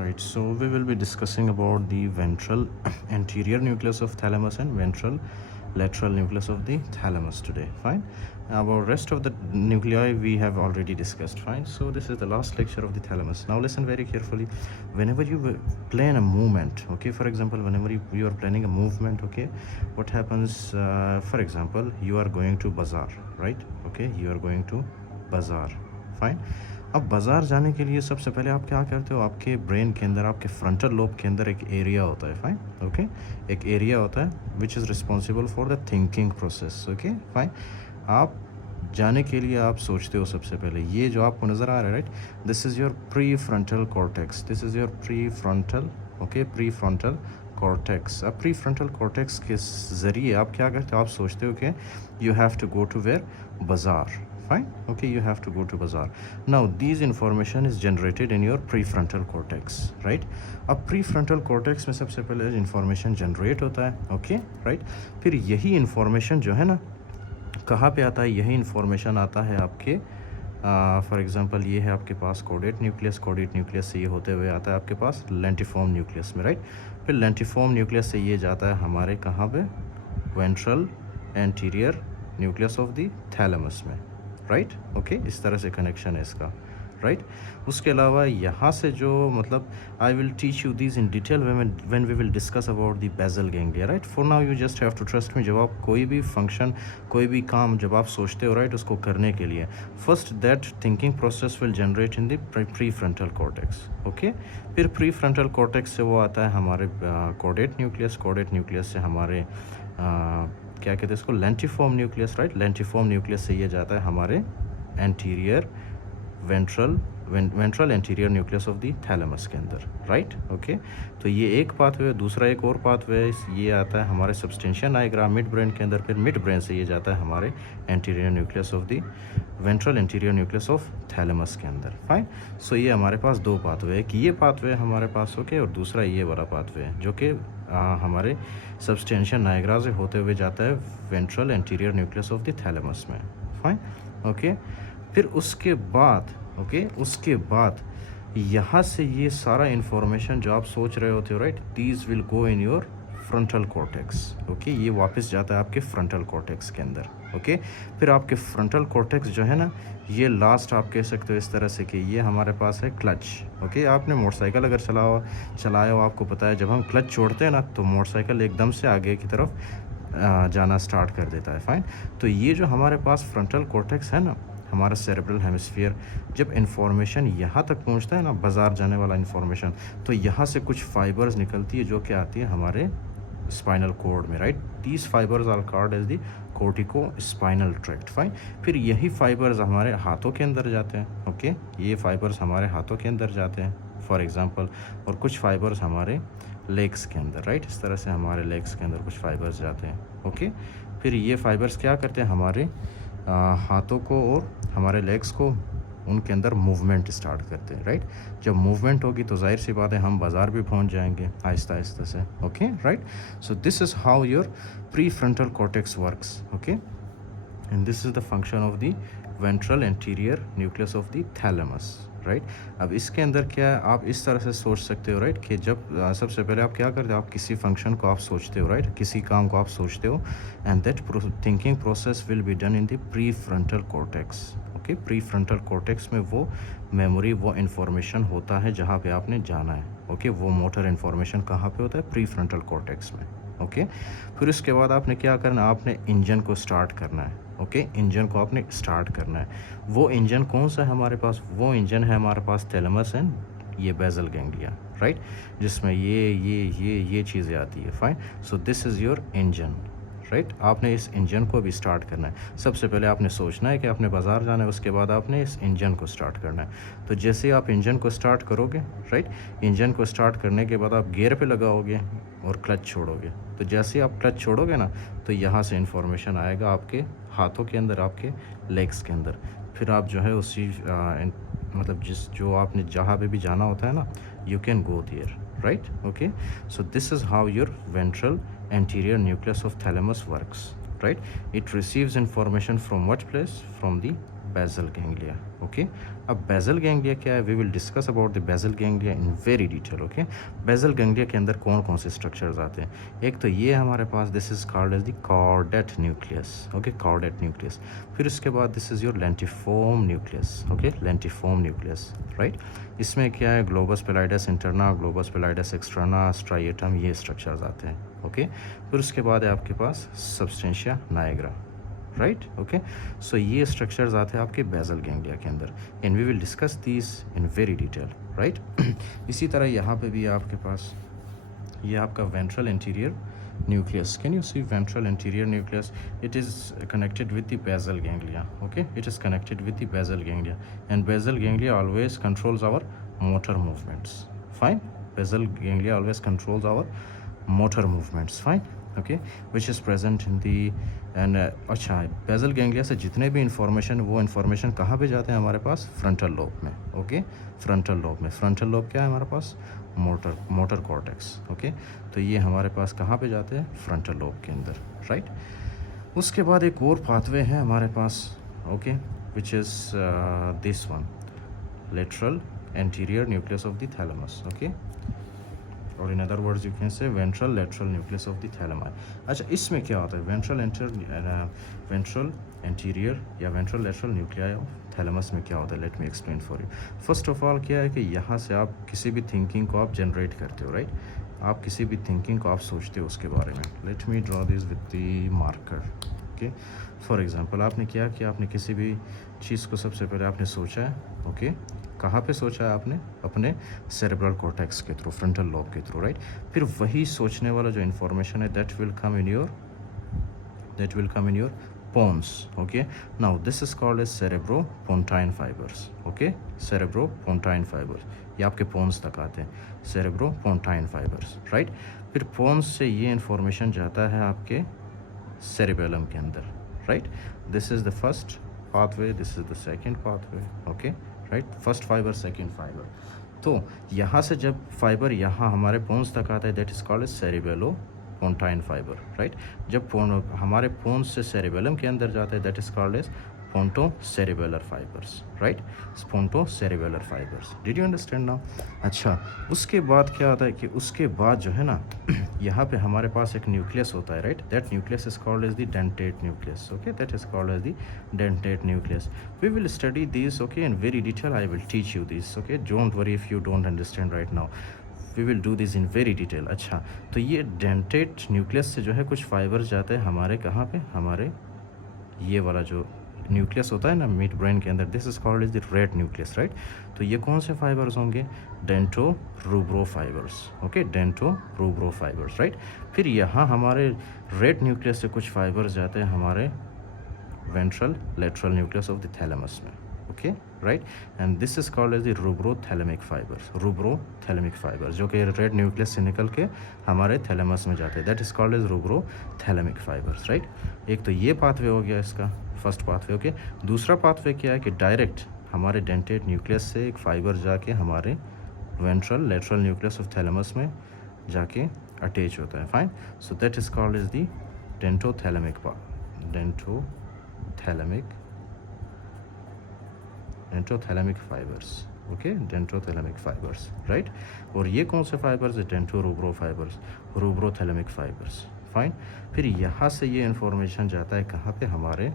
Right, so we will be discussing about the ventral anterior nucleus of thalamus and ventral lateral nucleus of the thalamus today. Fine. About rest of the nuclei we have already discussed. Fine. So this is the last lecture of the thalamus. Now listen very carefully. Whenever you plan a movement, okay, for example, whenever you are planning a movement, okay, what happens, for example, you are going to bazaar, right? Okay, you are going to bazaar. Fine. अब बाज़ार जाने के लिए सबसे पहले आप क्या करते हो, आपके ब्रेन के अंदर, आपके फ्रंटल लोब के अंदर एक एरिया होता है. फाइन. ओके, एक एरिया होता है which is responsible for the thinking process. Okay fine. आप जाने के लिए आप सोचते हो सबसे पहले, ये जो आपको नज़र आ रहा है, right, this is your pre frontal cortex. This is your pre frontal, okay, pre frontal cortex. अब प्री फ्रंटल कॉर्टेक्स के ज़रिए आप क्या करते हो, आप सोचते हो कि you have to go to where, बाज़ार. Fine. Okay, you have to go to bazaar. Now these information is generated in your prefrontal cortex, right? अब prefrontal cortex में सबसे पहले information generate होता है. Okay, right? फिर यही information जो है ना, कहाँ पे आता है, यही information आता है आपके फॉर एग्जांपल ये है आपके पास कोडेट न्यूक्लियस. कोडेट न्यूक्लियस से ये होते हुए आता है आपके पास लेंटिफॉर्म न्यूक्लियस में, राइट? फिर लेंटिफॉर्म न्यूक्लियस से ये जाता है हमारे कहाँ पे, ventral anterior nucleus of the thalamus में, राइट. ओके, इस तरह से कनेक्शन है इसका, राइट. उसके अलावा यहाँ से जो मतलब I will teach you this in detail when we will discuss about the basal ganglia, right. For now you just have to trust me. जब आप कोई भी फंक्शन, कोई भी काम जब आप सोचते हो, राइट, उसको करने के लिए first that thinking process will generate in the pre frontal cortex. Okay, फिर प्री फ्रंटल कॉर्टेक्स से वो आता है हमारे कोडेट न्यूक्लियस. कोडेट न्यूक्लियस से हमारे क्या कहते हैं इसको, lentiform nucleus, right. Lentiform nucleus से ये जाता है हमारे anterior ventral anterior nucleus of the thalamus के अंदर, राइट. ओके, तो ये एक पाथवे. दूसरा एक और पाथवे ये आता है हमारे सब्सटेंशिया नाइग्रा मिड ब्रेन के अंदर. फिर मिड ब्रेन से ये जाता है हमारे anterior nucleus of the ventral anterior nucleus of thalamus के अंदर. फाइन. सो ये हमारे पास दो पाथवे, एक ये पाथवे हमारे पास, ओके, और दूसरा ये वाला पाथवे है जो कि हमारे सब्सटेंशिया नाइग्रा से होते हुए जाता है ventral anterior nucleus of the thalamus में. फाइन. ओके, फिर उसके बाद, ओके, उसके बाद यहाँ से ये सारा इन्फॉर्मेशन जो आप सोच रहे होते हो, right, these will go in your frontal cortex. Okay, ये वापस जाता है आपके फ्रंटल कॉर्टेक्स के अंदर. ओके, फिर आपके फ्रंटल कॉर्टेक्स जो है ना, ये लास्ट आप कह सकते हो इस तरह से कि ये हमारे पास है क्लच. ओके, आपने मोटरसाइकिल अगर चलाया हो, आपको पता है जब हम क्लच छोड़ते हैं ना तो मोटरसाइकिल एकदम से आगे की तरफ जाना स्टार्ट कर देता है. फाइन. तो ये जो हमारे पास फ्रंटल कॉर्टेक्स है ना, हमारा सेरेब्रल हेमिस्फीयर, जब इन्फॉर्मेशन यहाँ तक पहुँचता है ना, बाज़ार जाने वाला इन्फॉर्मेशन, तो यहाँ से कुछ फाइबर्स निकलती है जो कि आती है हमारे स्पाइनल कोड में, right. These fibres are called as the corticospinal tract. Fine. फिर यही फाइबर्स हमारे हाथों के अंदर जाते हैं. ओके, ये फाइबर्स हमारे हाथों के अंदर जाते हैं फॉर एग्जांपल, और कुछ फाइबर्स हमारे लेग्स के अंदर, राइट. इस तरह से हमारे लेग्स के अंदर कुछ फाइबर्स जाते हैं. ओके, फिर ये फाइबर्स क्या करते हैं, हमारे हाथों को और हमारे लेग्स को, उनके अंदर मूवमेंट स्टार्ट करते हैं, राइट. जब मूवमेंट होगी तो जाहिर सी बात है हम बाज़ार भी पहुंच जाएंगे आहिस्ता आहिस्ता से. Okay, right. So this is how your pre frontal cortex works. Okay, and this is the function of the ventral anterior nucleus of the thalamus, right. अब इसके अंदर क्या है, आप इस तरह से सोच सकते हो, राइट, कि जब सबसे पहले आप क्या करते हो, आप किसी फंक्शन को आप सोचते हो, राइट, किसी काम को आप सोचते हो, and that thinking process will be done in the pre frontal cortex. Okay, pre frontal cortex में वो मेमोरी, वो इन्फॉर्मेशन होता है जहाँ पे आपने जाना है. ओके, वो मोटर इन्फॉर्मेशन कहाँ पे होता है, प्री फ्रंटल कॉर्टेक्स में. ओके, फिर उसके बाद आपने क्या करना है, आपने इंजन को स्टार्ट करना है. ओके, इंजन को आपने स्टार्ट करना है. वो इंजन कौन सा है हमारे पास, वो इंजन है हमारे पास थैलेमस एंड ये बेजल गैंग्लिया, राइट, जिसमें ये चीज़ें आती है. Fine. So this is your engine, right. आपने इस इंजन को भी स्टार्ट करना है. सबसे पहले आपने सोचना है कि आपने बाज़ार जाना है, उसके बाद आपने इस इंजन को स्टार्ट करना है. तो जैसे ही आप इंजन को स्टार्ट करोगे, राइट, इंजन को स्टार्ट करने के बाद आप गियर पे लगाओगे और क्लच छोड़ोगे. तो जैसे ही आप क्लच छोड़ोगे ना, तो यहाँ से इन्फॉर्मेशन आएगा आपके हाथों के अंदर, आपके लेग्स के अंदर. फिर आप जो है उसी मतलब जो आपने जहाँ पे भी जाना होता है ना, you can go there, right? Okay, so this is how your ventral anterior nucleus of thalamus works, right? It receives information from what place? From the basal ganglia. Okay, अब बेजल गैंग्लिया क्या है, we will discuss about the basal ganglia in very detail. Okay, basal ganglia के अंदर कौन कौन से structures आते हैं, एक तो ये हमारे पास this is called as the caudate nucleus. Okay, caudate nucleus. फिर उसके बाद this is your lentiform nucleus. Okay, lentiform nucleus, right. इसमें क्या है, globus pallidus interna, globus pallidus externa, striatum, ये स्ट्रक्चर्स आते हैं। ओके, फिर उसके बाद है आपके पास substantia nigra, right. Okay, so ये स्ट्रक्चर्स आते हैं आपके बेजल गैंग्लिया के अंदर, and we will discuss these in very detail, right. इसी तरह यहाँ पे भी आपके पास ये आपका ventral anterior nucleus. Can you see ventral anterior nucleus? It is connected with the basal ganglia. Okay, it is connected with the basal ganglia, and basal ganglia always controls our motor movements. Fine, basal ganglia always controls our motor movements. Fine. Okay, which is present in the and अच्छा, bezel ganglia से जितने भी information, वो information कहाँ पे जाते हैं हमारे पास, फ्रंटल लोब में। ओके, फ्रंटल लोब में। फ्रंटल लोब क्या है हमारे पास, मोटर कॉर्टेक्स। ओके, तो ये हमारे पास कहाँ पे जाते हैं, फ्रंटल लोब के अंदर, राइट। उसके बाद एक और पाथवे है हमारे पास, okay, which is this one, lateral anterior nucleus of the thalamus. Okay, और in other words you can say ventral lateral nucleus of the thalami. अच्छा, इसमें क्या होता है, वेंट्रल एंटीरियर या ventral lateral nuclei of thalamus में क्या होता है, let me explain for you. First of all क्या है कि यहाँ से आप किसी भी थिंकिंग को आप जनरेट करते हो, राइट। आप किसी भी थिंकिंग को आप सोचते हो उसके बारे में। Let me draw this with the marker. Okay, for example आपने क्या किया, आपने किसी भी चीज़ को सबसे पहले आपने सोचा है। ओके, कहाँ पे सोचा है आपने, अपने सेरेब्रल कॉर्टेक्स के थ्रू, फ्रंटल लॉब के थ्रू, राइट। फिर वही सोचने वाला जो इन्फॉर्मेशन है that will come in your pons. Okay, now this is called as cerebropontine fibers. Okay, cerebropontine fibers, ये आपके pons तक आते हैं, cerebropontine fibers, right। फिर pons से ये इंफॉर्मेशन जाता है आपके cerebellum के अंदर, right। This is the first pathway, this is the second pathway. Okay, right, first fiber, second fiber। तो यहाँ से जब फाइबर यहाँ हमारे pons तक आता है that is called as cerebellopontine fiber, right। जब हमारे पोन्स से सेरेबेलम के अंदर जाता है that is called as pontocerebellar fibres, right, pontocerebellar fibres. Did you understand now. अच्छा, उसके बाद क्या आता है कि उसके बाद जो है ना यहाँ पे हमारे पास एक न्यूक्लियस होता है, right. That nucleus is called as the dentate nucleus. Okay, that is called as the dentate nucleus. We will study this, okay, in very detail. I will teach you this. Okay, don't worry if you don't understand right now, we will do this in very detail. अच्छा, तो ये dentate nucleus से जो है कुछ fibres जाते हैं हमारे कहाँ पे, हमारे ये वाला जो न्यूक्लियस होता है ना मिड ब्रेन के अंदर, this is called is the red nucleus, right. तो ये कौन से फाइबर्स होंगे, dento rubro fibres. Okay, dento rubro fibres, right. फिर यहाँ हमारे रेड न्यूक्लियस से कुछ फाइबर्स जाते हैं हमारे ventral lateral nucleus of the thalamus में। Okay, right, and this is called as the rubrothalamic fibers. Rubrothalamic fibers जो कि रेड न्यूक्लियस से निकल के हमारे थैलेमस में जाते हैं, that is called as rubrothalamic fibers, right. एक तो ये पाथवे हो गया इसका फर्स्ट पाथवे। ओके, दूसरा पाथवे क्या है कि डायरेक्ट हमारे डेंटेट न्यूक्लियस से एक फाइबर जाके हमारे ventral lateral nucleus of thalamus में जाके अटैच होता है। Fine, so that is called as the dentothalamic dentothalamic fibers. Okay, dentothalamic fibers, right. और ये कौन से फाइबर्स है, dento rubro fibers, rubrothalamic fibers. Fine, फिर यहाँ से ये इंफॉर्मेशन जाता है कहाँ पे, हमारे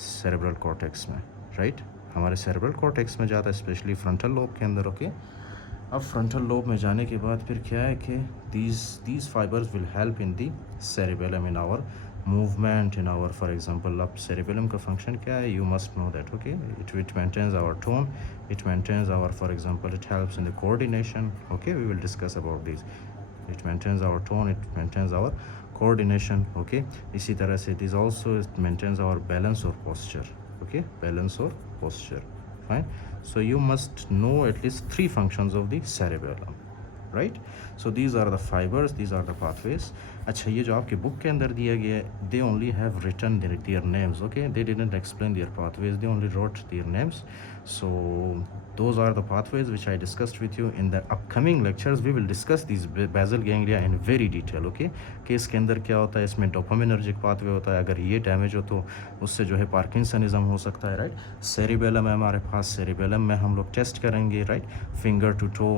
सेरेब्रल कॉर्टेक्स में, राइट। हमारे सेरेब्रल कॉर्टेक्स में जाता है स्पेशली फ्रंटल लोब के अंदर। ओके, अब फ्रंटल लोब में जाने के बाद फिर क्या है कि these fibers will help in the cerebellum in our movement, in our, for example, अब cerebellum का function क्या है, you must know that. Okay, it maintains our tone, it maintains our, for example, it helps in the coordination. Okay, we will discuss about this. It maintains our tone, it maintains our coordination. Okay, इसी तरह से this also maintains our balance or posture. Okay, balance or posture. Fine, so you must know at least 3 functions of the cerebellum. Right. So these are the fibres, these are the pathways. अच्छा, ये जो आपके book के अंदर दिया गया है, they only have written their names, okay, they didn't explain their pathways, they only wrote their names. So those are the pathways which I discussed with you. In the upcoming lectures we will discuss these basal ganglia in very detail, okay. कि इसके अंदर क्या होता है, इसमें dopaminergic pathway होता है, अगर ये डैमेज हो तो उससे जो है पार्किंसनिज्म हो सकता है, राइट. सेरिबेलम है हमारे पास, सेरिबेलम में हम लोग टेस्ट करेंगे, right. Finger to toe,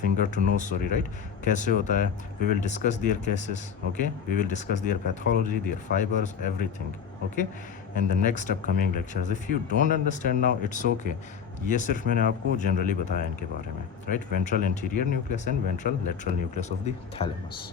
finger to nose, sorry, right, कैसे होता है. We will discuss their cases, okay, we will discuss their pathology, their fibres, everything, okay, in the next upcoming lectures. If you don't understand now, it's okay. ये सिर्फ मैंने आपको generally बताया इनके बारे में, right. Ventral anterior nucleus and ventral lateral nucleus of the thalamus.